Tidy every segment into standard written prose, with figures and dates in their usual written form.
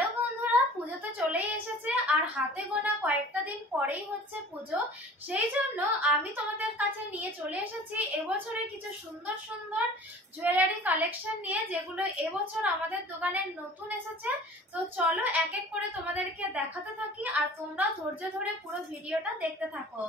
Hello বন্ধুরা, পুজো তো চলেই এসেছে আর হাতে গোনা কয়েকটা দিন পরেই হচ্ছে পুজো। সেই জন্য আমি তোমাদের কাছে নিয়ে চলে এসেছি এবছরের কিছু সুন্দর সুন্দর জুয়েলারি কালেকশন নিয়ে, যেগুলো এবছর আমাদের দোকানে নতুন এসেছে। তো চলো এক এক করে তোমাদেরকে দেখাতে থাকি আর তোমরা ধৈর্য ধরে পুরো ভিডিওটা দেখতে থাকো।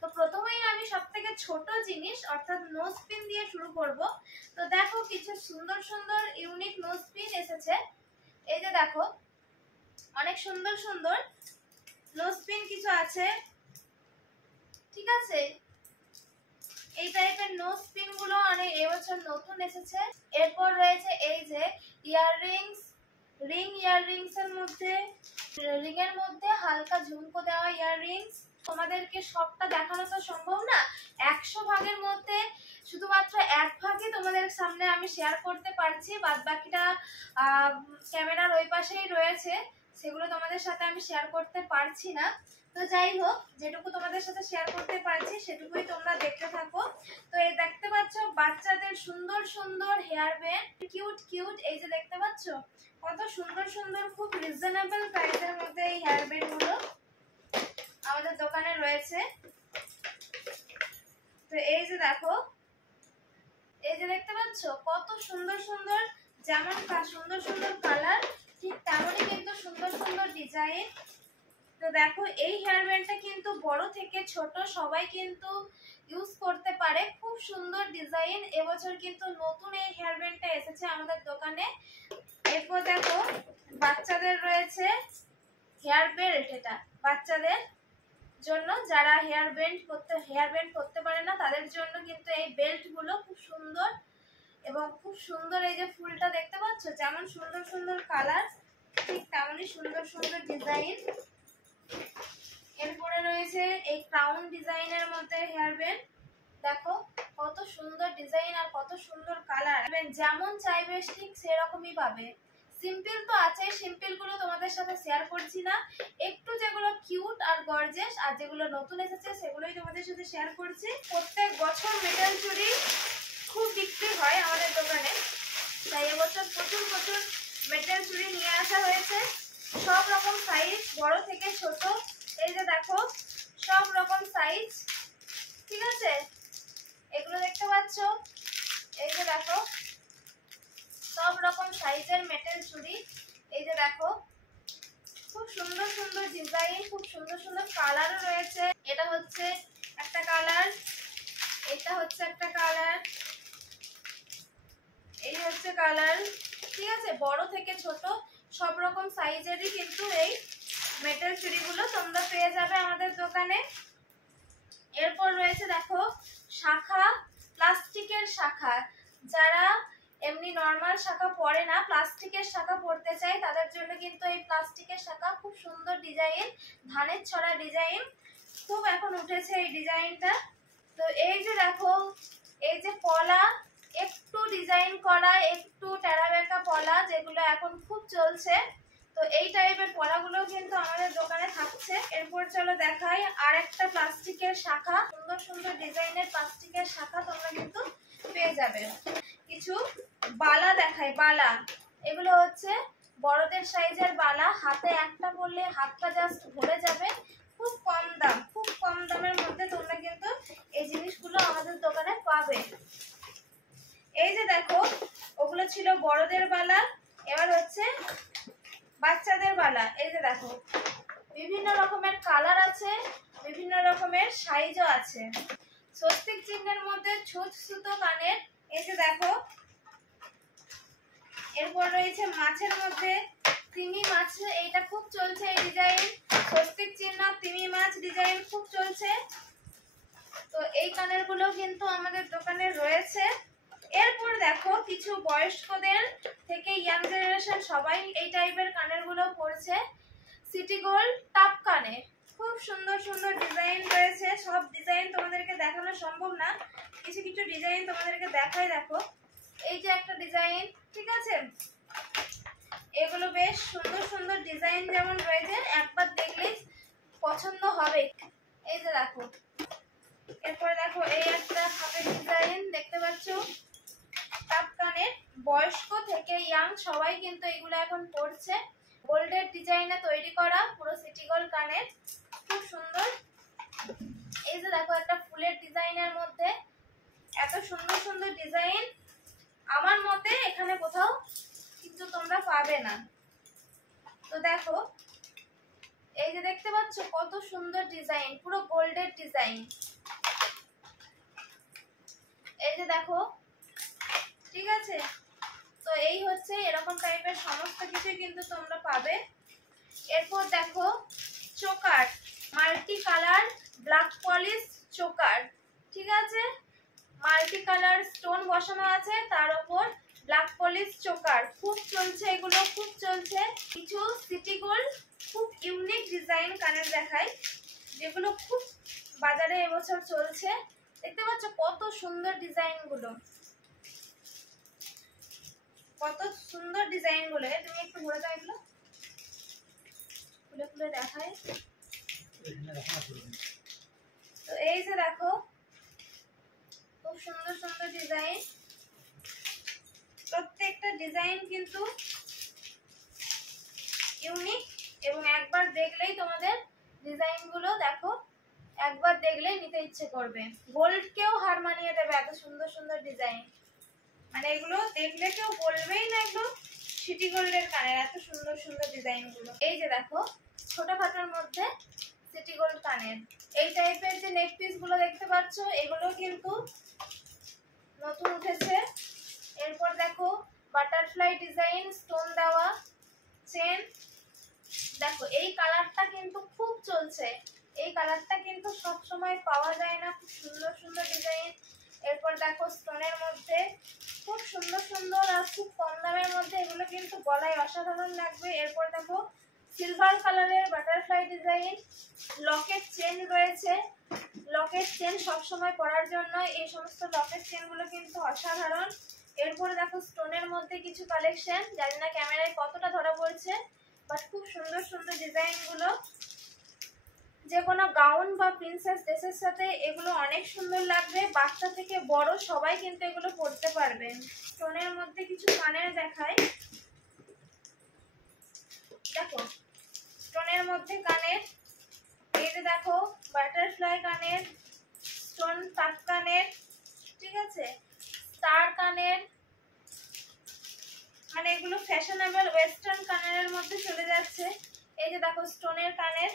তো প্রথমেই আমি সবথেকে ছোট জিনিস অর্থাৎ নোজ পিন দিয়ে শুরু করব। তো দেখো কিছু সুন্দর সুন্দর ইউনিক নোজ পিন এসেছে। এই যে দেখো অনেক সুন্দর সুন্দর নোজ পিন কিছু আছে, ঠিক আছে। এই টাইপের নোজ পিন গুলো অনেক এবছর নতুন এসেছে। এরপর রয়েছে এই যে ইয়াররিংস, ইয়াররিংস এর মধ্যে রিং এর মধ্যে হালকা ঝুমকো দেওয়া ইয়াররিংস। তোমাদেরকে সবটা দেখানো তো সম্ভব না, 100 ভাগের মধ্যে শুধুমাত্র 1 ভাগই তোমাদের সামনে আমি শেয়ার করতে পারছি, বাদ বাকিটা ক্যামেরার ওই পাশেই রয়েছে, সেগুলো তোমাদের সাথে আমি শেয়ার করতে পারছি না। তো যাই হোক, যেটুকু তোমাদের সাথে শেয়ার করতে পারছি সেটুকুই তোমরা দেখতে থাকো। তো এই দেখতে পাচ্ছ বাচ্চাদের সুন্দর সুন্দর হেয়ার ব্যান্ড, কিউট কিউট। এই যে দেখতে পাচ্ছ কত সুন্দর সুন্দর, খুব রিজনেবল প্রাইসের মধ্যে এই হেয়ার ব্যান্ড গুলো আমাদের দোকানে রয়েছে। তো এই যে দেখো, এই যে দেখতে পাচ্ছ কত সুন্দর সুন্দর, যেমন সুন্দর সুন্দর কালার ঠিক তেমনই কিন্তু সুন্দর সুন্দর ডিজাইন। তো দেখো এই হেয়ার ব্যান্ডটা কিন্তু বড় থেকে ছোট সবাই কিন্তু ইউজ করতে পারে, খুব সুন্দর ডিজাইন। এবছর কিন্তু নতুন এই হেয়ার ব্যান্ডটা এসেছে আমাদের দোকানে। এরপর দেখো বাচ্চাদের রয়েছে হেয়ার বেল্ট, এটা বাচ্চাদের জন্য, যারা হেয়ার ব্যান্ড করতে পারে না তাদের জন্য কিন্তু এই বেল্ট গুলো খুব সুন্দর এবং খুব সুন্দর। এই যে ফুলটা দেখতে পাচ্ছ, যেমন সুন্দর সুন্দর কালার ঠিক তেমনই সুন্দর সুন্দর ডিজাইন। এরপরে রয়েছে এই ক্রাউন ডিজাইনের মধ্যে হেয়ার ব্যান্ড, দেখো কত সুন্দর ডিজাইন আর কত সুন্দর কালার, যেমন চাইবে ঠিক সেরকমই পাবে। সিম্পল তো আছে, সিম্পল গুলো তোমাদের সাথে শেয়ার করছি না, একটু যেগুলো কিউট আর গর্জিয়াস আর যেগুলো নতুন এসেছে সেগুলোই তোমাদের সাথে শেয়ার করছি। প্রত্যেক বছর মেটাল চুড়ি খুব বিক্রি হয় আমাদের দোকানে, তাই এবছর প্রচুর প্রচুর মেটাল চুড়ি নিয়ে আসা হয়েছে, সব রকম সাইজ, বড় থেকে ছোট। এই যে দেখো সব রকম সাইজ, ঠিক আছে। এগুলো দেখতে পাচ্ছ, এই যে দেখো সব রকম সাইজের মেটাল চুড়ি। এই যে দেখো খুব সুন্দর সুন্দর ডিজাইন, খুব সুন্দর সুন্দর কালারও রয়েছে। এটা হচ্ছে একটা কালার, এটা হচ্ছে একটা কালার, এই হচ্ছে কালার, ঠিক আছে। বড় থেকে ছোট সব রকম সাইজেরই কিন্তু এই মেটাল চুড়িগুলো তোমরা পেয়ে যাবে আমাদের দোকানে। এরপর রয়েছে দেখো শাখা, প্লাস্টিকের শাখা, যারা এমনি নরমাল শাখা পরে না, প্লাস্টিকের শাখা পরতে চাই তাদের জন্য কিন্তু এই প্লাস্টিকের শাখা, খুব সুন্দর ডিজাইন, ধানের ছড়া ডিজাইন, খুব এখন উঠেছে এই ডিজাইনটা। তো এই যে দেখো এই যে পলা, একটু ডিজাইন করা, একটু টেরাবেকা পলা, যেগুলো এখন খুব চলছে। তো এই টাইপের পলাগুলো কিন্তু আমাদের দোকানে থাকছে। এরপর চলো দেখাই আর একটা প্লাস্টিকের শাখা, সুন্দর সুন্দর ডিজাইনের প্লাস্টিকের শাখা তোমরা কিন্তু পেয়ে যাবে। কিছু বালা দেখাই, বালা, এগুলো হচ্ছে বড়দের সাইজের বালা, হাতে একটা পরলে হাতটা জাস্ট ভরে যাবে, খুব কম দাম, খুব কম দামের মধ্যে তোমরা কিন্তু এই জিনিসগুলো আমাদের দোকানে পাবে। এই যে দেখো ওগুলো ছিল বড়দের বালা, এবার হচ্ছে বাচ্চাদের বালা। এই যে দেখো বিভিন্ন রকমের কালার আছে, বিভিন্ন রকমের সাইজও আছে। স্বস্তিক চিহ্নের মধ্যে ছুঁচ সুতো কানের, এই যে দেখো। এরপর রয়েছে মাছের মধ্যে তিমি মাছ, এইটা খুব চলছে এই ডিজাইন, স্বস্তিক চিহ্ন তিমি মাছ ডিজাইন খুব চলছে। তো এই কানের গুলো কিন্তু আমাদের দোকানে রয়েছে। এরপর দেখো কিছু বয়স্কদের থেকে ইয়াং জেনারেশন সবাই এই টাইপের কানের গুলো পরছে, সিটি গোল্ড টাপ কানে, খুব সুন্দর সুন্দর ডিজাইন রয়েছে। সব ডিজাইন তোমাদেরকে দেখানো সম্ভব না, কিছু কিছু ডিজাইন তোমাদেরকে দেখাই। দেখো এই যে একটা ডিজাইন, ঠিক আছে, এগুলো বেশ সুন্দর সুন্দর ডিজাইন যেমন রয়েছে, একবার দেখলেই পছন্দ হবে। এই যে দেখো, এরপরে দেখো এই একটা হাতের ডিজাইন দেখতে পাচ্ছ, টাপ কানের, বয়স্ক থেকে ইয়াং সবাই কিন্তু এগুলো এখন পরছে। গোল্ডের তৈরি করা পুরো সিটি গোল্ড কানের, খুব সুন্দর। এই যে দেখো একটা ফুলের ডিজাইনের মধ্যে এত সুন্দর সুন্দর ডিজাইন আমার মতে এখানে কোথাও কিন্তু তোমরা পাবে না। তো দেখো এই যে দেখতে পাচ্ছ কত সুন্দর ডিজাইন, পুরো গোল্ডের ডিজাইন। এই যে দেখো, ঠিক আছে। তো এই হচ্ছে এরকম টাইপের সমস্ত কিছুই কিন্তু তোমরা পাবে। এরপর দেখো choker, multi colour black polish choker, ঠিক আছে। মাল্টি কালার স্টোন বসানো আছে, তার উপর ব্ল্যাক পলিশ চোকার, খুব চলছে এগুলো, খুব চলছে। কিছু সিটি গোল্ড খুব ইউনিক ডিজাইন কানের দেখাই, যেগুলো খুব বাজারে এবছর চলছে। দেখতে পাচ্ছ কত সুন্দর ডিজাইন গুলো, কত সুন্দর ডিজাইন গুলো। তুমি একটু ঘুরে দাও, এগুলো খুলে খুলে দেখায়। তো এই যে দেখো খুব সুন্দর সুন্দর ডিজাইন, প্রত্যেকটা ডিজাইন কিন্তু ইউনিক এবং একবার দেখলেই তোমাদের ডিজাইন গুলো দেখো, একবার দেখলেই নিতে ইচ্ছে করবে। গোল্ড কেও হার মানিয়ে দেবে, এত সুন্দর সুন্দর ডিজাইন। মানে এগুলো দেখলে কেউ বলবেই না এগুলো সিটি গোল্ডের কানের, এত সুন্দর সুন্দর ডিজাইন গুলো। এই যে দেখো ছোটখাটোর মধ্যে সিটি গোল্ড কানের, এই টাইপের যে নেক পিস গুলো দেখতে পাচ্ছ এগুলো কিন্তু নতুন উঠেছে। এরপর দেখো বাটারফ্লাই ডিজাইন স্টোন দেওয়া চেন, দেখো এই কালারটা কিন্তু খুব চলছে, এই কালারটা কিন্তু সব সময় পাওয়া যায় না, খুব সুন্দর সুন্দর ডিজাইন। এরপর দেখো স্টোনের মধ্যে খুব সুন্দর সুন্দর আর খুব কম দামের মধ্যে, এগুলো কিন্তু গলায় অসাধারণ লাগবে। এরপর দেখো সিলভার কালারের বাটারফ্লাই ডিজাইন, লকেট চেন রয়েছে। লকেট চেন সবসময় পরার জন্য এই সমস্ত লকেট চেনগুলো কিন্তু অসাধারণ। এরপরে দেখো স্টোনের মধ্যে কিছু কালেকশন, জানি না ক্যামেরায় কতটা ধরা পড়ছে, বাট খুব সুন্দর সুন্দর ডিজাইন গুলো। যে কোনো গাউন বা প্রিন্সেস ড্রেসের সাথে এগুলো অনেক সুন্দর লাগবে, বাচ্চা থেকে বড় সবাই কিন্তু এগুলো পরতে পারবেন। স্টোনের মধ্যে কিছু কানের দেখায়, দেখো স্টোনের মধ্যে কানের, এই যে দেখো বাটারফ্লাই কানের, স্টোন কাট কানের, ঠিক আছে, স্টার কানের, মানে এগুলো ফ্যাশনেবল ওয়েস্টার্ন কানের মধ্যে চলে যাচ্ছে। এই যে দেখো স্টোনের কানের,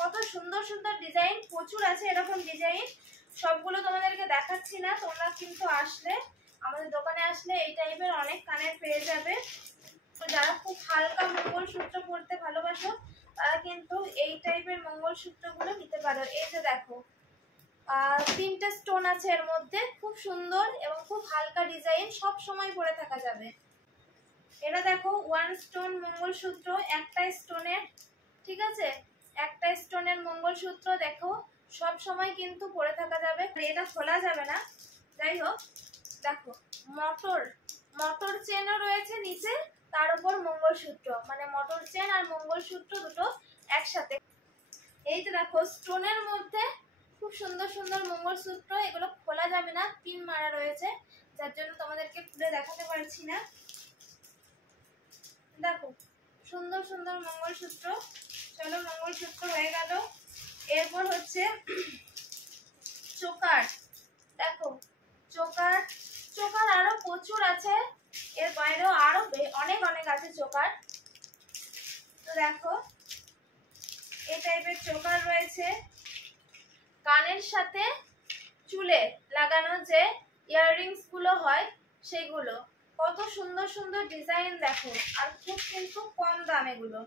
কত সুন্দর সুন্দর ডিজাইন, প্রচুর আছে এরকম ডিজাইন, সবগুলো তোমাদেরকে দেখাচ্ছি না। তোমরা কিন্তু আসলে আমাদের দোকানে আসলে এই টাইপের অনেক কানের পেয়ে যাবে। তো যারা খুব হালকা মঙ্গলসূত্র পরতে ভালোবাসো তারা কিন্তু এই টাইপের মঙ্গলসূত্রগুলো নিতে পারো। এই যে দেখো তিনটে স্টোন আছে এর মধ্যে, খুব সুন্দর এবং খুব হালকা ডিজাইন, সব সময় পরে থাকা যাবে। এটা দেখো ওয়ান স্টোন মঙ্গলসূত্র, একটা স্টোনের, ঠিক আছে, একটা স্টোনের মঙ্গলসূত্র, দেখো সব সময় কিন্তু পরে থাকা যাবে, এটা খোলা যাবে না। যাই হোক দেখো মটর মটর চেনও রয়েছে নিচে, তার উপর মঙ্গলসূত্র, মানে মটর চেন আর মঙ্গলসূত্র দুটো একসাথে। এই যে দেখো স্টোনের মধ্যে খুব সুন্দর সুন্দর মঙ্গলসূত্র, এগুলো খোলা যাবে না, পিন মারা রয়েছে, যার জন্য তোমাদেরকে খুলে দেখাতে পারছি না। দেখো সুন্দর সুন্দর মঙ্গলসূত্র। চলো মঙ্গলসূত্র হয়ে গেল। এরপর হচ্ছে চোকার, দেখো চোকার, চোকার আরো প্রচুর আছে, এর বাইরেও আরো অনেক অনেক আছে চোকার। তো দেখো এই টাইপের চোকার রয়েছে, কানের সাথে চুলে লাগানো যে ইয়াররিংস গুলো হয় সেগুলো, কত সুন্দর সুন্দর ডিজাইন দেখো, আর খুব কিন্তু কম দাম এগুলো,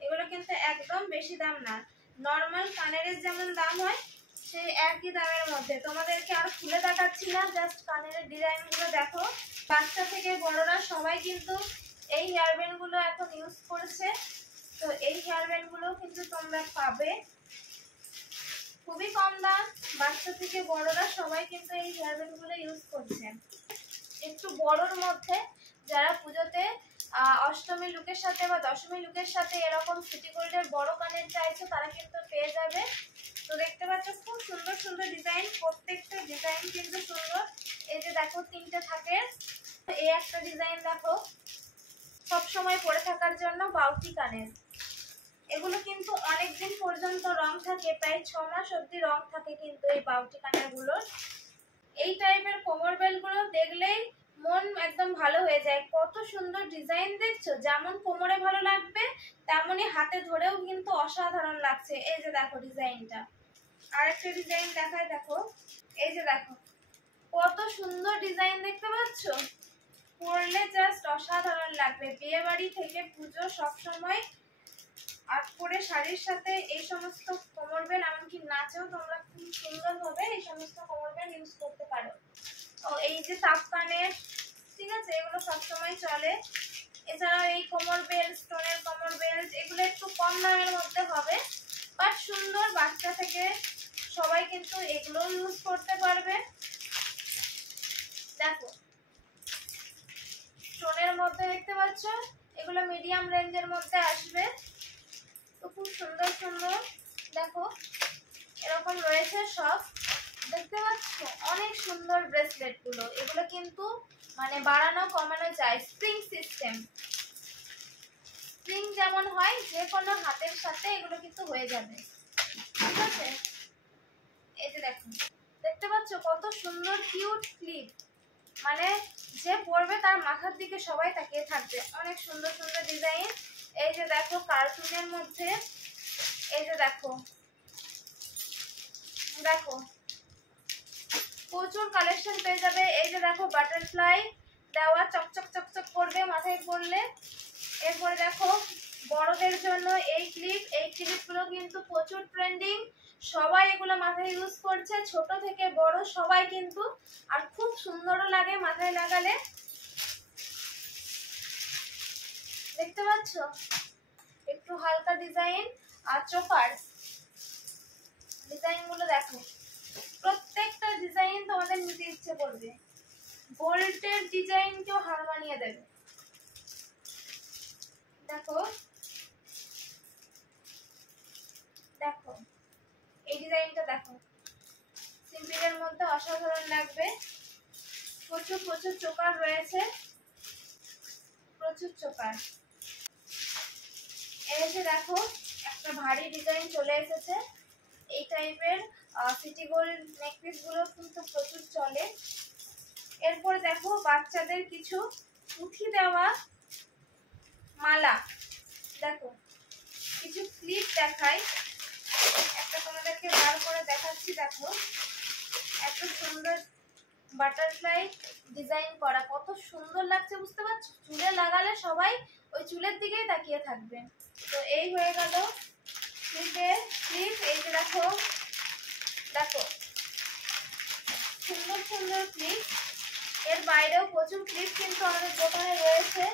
এগুলো কিন্তু একদম বেশি দাম না, নর্মাল কানের যেমন দাম হয় সেই একই দামের মধ্যে। তোমাদেরকে আর খুলে দেখাচ্ছি না, জাস্ট কানের ডিজাইন গুলো দেখো। বাচ্চা থেকে বড়রা সবাই কিন্তু এই হেয়ার ব্যান্ড গুলো এখন ইউজ করছে। তো এই হেয়ার ব্যান্ড গুলো কিন্তু তোমরা পাবে খুবই কম দাম, বাচ্চা থেকে বড়রা সবাই কিন্তু এই হেয়ার ব্যান্ড গুলো ইউজ করছে। একটু বড়র মধ্যে যারা পুজোতে অষ্টমী লুকের সাথে বা দশমী লুকের সাথে এরকম সিটি গোল্ডের বড় কানের চাইছো তারা কিন্তু পেয়ে যাবে। তো দেখতে পাচ্ছ খুব সুন্দর সুন্দর ডিজাইন, প্রত্যেকটা ডিজাইন কিন্তু সুন্দর। এই যে দেখো তিনটে থাকে, এই একটা ডিজাইন দেখো, সব সময় পরে থাকার জন্য বাউটি কানের। এগুলো কিন্তু অনেক দিন পর্যন্ত রং থাকে, প্রায় 6 মাস অবধি রং থাকে কিন্তু এই বাউটি কানের গুলোর। এই টাইপের কোমর বেল গুলো দেখলেই মন একদম ভালো হয়ে যায়। কত সুন্দর ডিজাইন দেখছো, যেমন কোমরে ভালো লাগবে তেমনই হাতে ধরেও কিন্তু অসাধারণ লাগছে। এই যে দেখো ডিজাইনটা, আরেকটা ডিজাইন দেখায় দেখো। এই যে দেখো কত সুন্দর ডিজাইন দেখতে পাচ্ছ, পরলে জাস্ট অসাধারণ লাগবে। বিয়ে বাড়ি থেকে পুজো সব সময় আর পরে শাড়ির সাথে এই সমস্ত কোমর বেল, এমনকি নাচেও তোমরা খুব সুন্দর ভাবে এই সমস্ত কোমর বেল ইউজ করতে পারো। ও এই যে তাপ কানের, ঠিক আছে, এগুলো সবসময় চলে। এছাড়াও এই কোমর বেল্ট, স্টোনের কোমর বেল্ট, এগুলো একটু কম দামের মধ্যে হবে বাট সুন্দর, বাচ্চা থেকে সবাই কিন্তু এগুলো ইউজ করতে পারবে। দেখো স্টোনের মধ্যে দেখতে পাচ্ছ, এগুলো মিডিয়াম রেঞ্জের মধ্যে আসবে। তো খুব সুন্দর সুন্দর দেখো এরকম রয়েছে সব, দেখতে পাচ্ছ অনেক সুন্দর ব্রেসলেট গুলো। এগুলো কিন্তু মানে বাড়ানো কমানো যায়, স্প্রিং সিস্টেম। স্প্রিং যেমন হয় যে কোনো হাতের সাথে এগুলো কিন্তু হয়ে যাবে, ঠিক আছে। এই যে দেখো দেখতে পাচ্ছ কত সুন্দর কিউট ক্লিপ, মানে যে পরবে তার মাথার দিকে সবাই তাকিয়ে থাকবে। অনেক সুন্দর সুন্দর ডিজাইন। এই যে দেখো কার্টুনের মধ্যে, এই যে দেখো দেখো প্রচুর কালেকশন পেয়ে যাবে। এই যে দেখো বাটারফ্লাই দেওয়া, চকচক চকচক করবে মাথায় পরলে। এরপরে দেখো বড়দের জন্য এই ক্লিপগুলো কিন্তু প্রচুর ট্রেন্ডিং, সবাই এগুলো মাথায় ইউজ করছে, ছোট থেকে বড় সবাই কিন্তু। আর খুব সুন্দরও লাগে মাথায় লাগালে, দেখতে পাচ্ছ একটু হালকা ডিজাইন। আর চোকার ডিজাইন গুলো দেখো, প্রত্যেকটা ডিজাইন তোমাদের নিতে ইচ্ছে করবে। গোল্ডের ডিজাইন কেউ হার মানিয়ে দেবে। দেখো দেখো এই ডিজাইনটা দেখো, সিম্পলের মধ্যে অসাধারণ লাগবে। প্রচুর প্রচুর চোকার রয়েছে, প্রচুর চোকার। এই যে দেখো একটা ভারী ডিজাইন চলে এসেছে, এই টাইপের সিটি গোল্ড নেকলেস গুলো কিন্তু প্রচুর চলে। এরপর দেখো বাচ্চাদের কিছু পুঁথি দেওয়া মালা, দেখো কিছু ক্লিপ দেখাই, একটা তোমাদেরকে বার করে দেখাচ্ছি। দেখো এত সুন্দর বাটারফ্লাই ডিজাইন করা, কত সুন্দর লাগছে বুঝতে পারছো। চুলে লাগালে সবাই ওই চুলের দিকেই তাকিয়ে থাকবে। তো এই হয়ে গেল ক্লিপের ক্লিপ। এই যে দেখো দেখো সুন্দর সুন্দর ক্লিপ। এর বাইরেও প্রচুর ক্লিপ কিন্তু আমাদের দোকানে রয়েছে।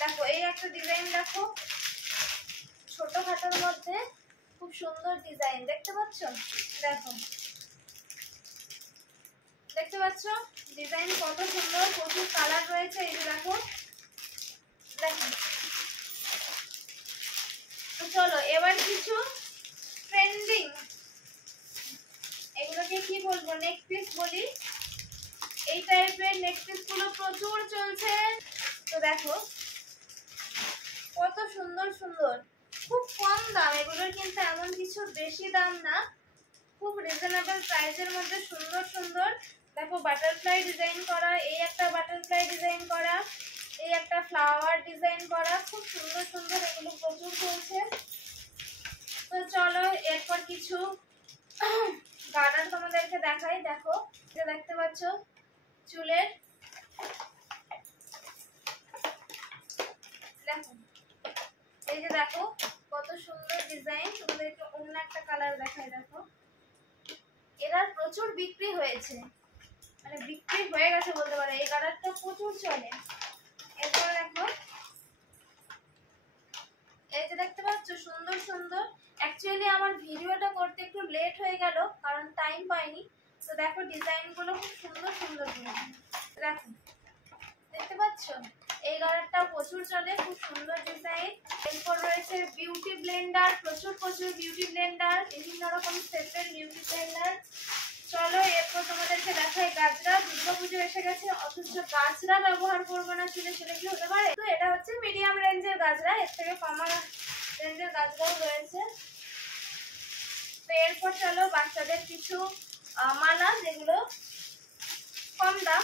দেখো এই একটা ডিজাইন দেখো, ছোটখাটোর মধ্যে খুব সুন্দর ডিজাইন, দেখতে পাচ্ছ। দেখো দেখতে পাচ্ছ ডিজাইন কত সুন্দর, প্রচুর কালার রয়েছে। এই যে দেখো দেখো। তো চলো এবার কিছু ট্রেন্ডিং, এগুলোকে কি বলবো, নেক পিস বলি। এই টাইপের নেক পিস গুলো প্রচুর চলছে। তো দেখো কত সুন্দর সুন্দর, খুব কম দাম এগুলোর, কিন্তু এমন কিছু বেশি দাম না, খুব রিজনেবল প্রাইসের মধ্যে সুন্দর সুন্দর। দেখো বাটারফ্লাই ডিজাইন করা, এই একটা বাটারফ্লাই ডিজাইন করা, এই একটা ফ্লাওয়ার ডিজাইন করা, খুব সুন্দর সুন্দর, এগুলো প্রচুর চলছে। তো চলো এরপর কিছু গার্ডার তোমাদেরকে দেখাই। দেখো এটা দেখতে পাচ্ছ চুলের, দেখো এই যে দেখো কত সুন্দর ডিজাইন। তোমাদেরকে অন্য একটা কালার দেখাই। দেখো এরা প্রচুর বিক্রি হয়েছে, মানে বিক্রি হয়ে গেছে বলতে পারো, এই কালারটা প্রচুর চলে। এরপর দেখো এই যে দেখতে পাচ্ছ সুন্দর সুন্দর। অ্যাকচুয়ালি আমার ভিডিওটা করতে একটু লেট হয়ে গেল কারণ টাইম পাইনি। তো দেখো ডিজাইন গুলো খুব সুন্দর সুন্দর, দেখো দেখতে পাচ্ছ এই কালারটা প্রচুর চলে, খুব সুন্দর ডিজাইন। এরপর রয়েছে বিউটি ব্লেন্ডার, প্রচুর প্রচুর বিউটি ব্লেন্ডার, বিভিন্ন রকম সেটের বিউটি ব্লেন্ডার। চলো এরপর তোমাদেরকে দেখাই গাজরা। দুর্গাপুজো এসে গেছে অথচ গাজরা ব্যবহার করবো না চুলে, সেটা কি হতে পারে? তো এটা হচ্ছে মিডিয়াম রেঞ্জের গাজরা, এর থেকে কম রেঞ্জের গাজরাও রয়েছে। তো এরপর চলো বাচ্চাদের কিছু মালা, যেগুলো কম দাম,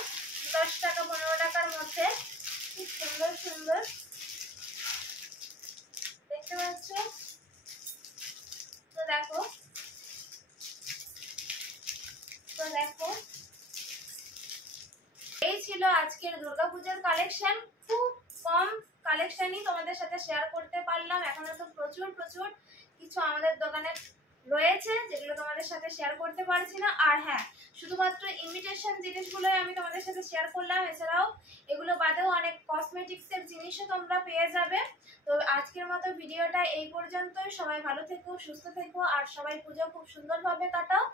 10 টাকা 15 টাকার মধ্যে, খুব সুন্দর সুন্দর দেখতে পাচ্ছ। তো দেখো এই ছিল আজকের দুর্গাপূজার কালেকশন। খুব কম কালেকশনই তোমাদের সাথে শেয়ার করতে পারলাম। এখনো তো প্রচুর প্রচুর কিছু আমাদের দোকানে রয়েছে যেগুলো তোমাদের সাথে শেয়ার করতে পারছি না। আর হ্যাঁ, শুধুমাত্র ইমিটেশন জিনিসগুলোই আমি তোমাদের সাথে শেয়ার করলাম, এছাড়াও এগুলো বাদেও অনেক কসমেটিক্সের জিনিসও তোমরা পেয়ে যাবে। তো আজকের মতো ভিডিওটা এই পর্যন্তই। সবাই ভালো থেকো, সুস্থ থেকো, আর সবাই পুজো খুব সুন্দরভাবে কাটাও।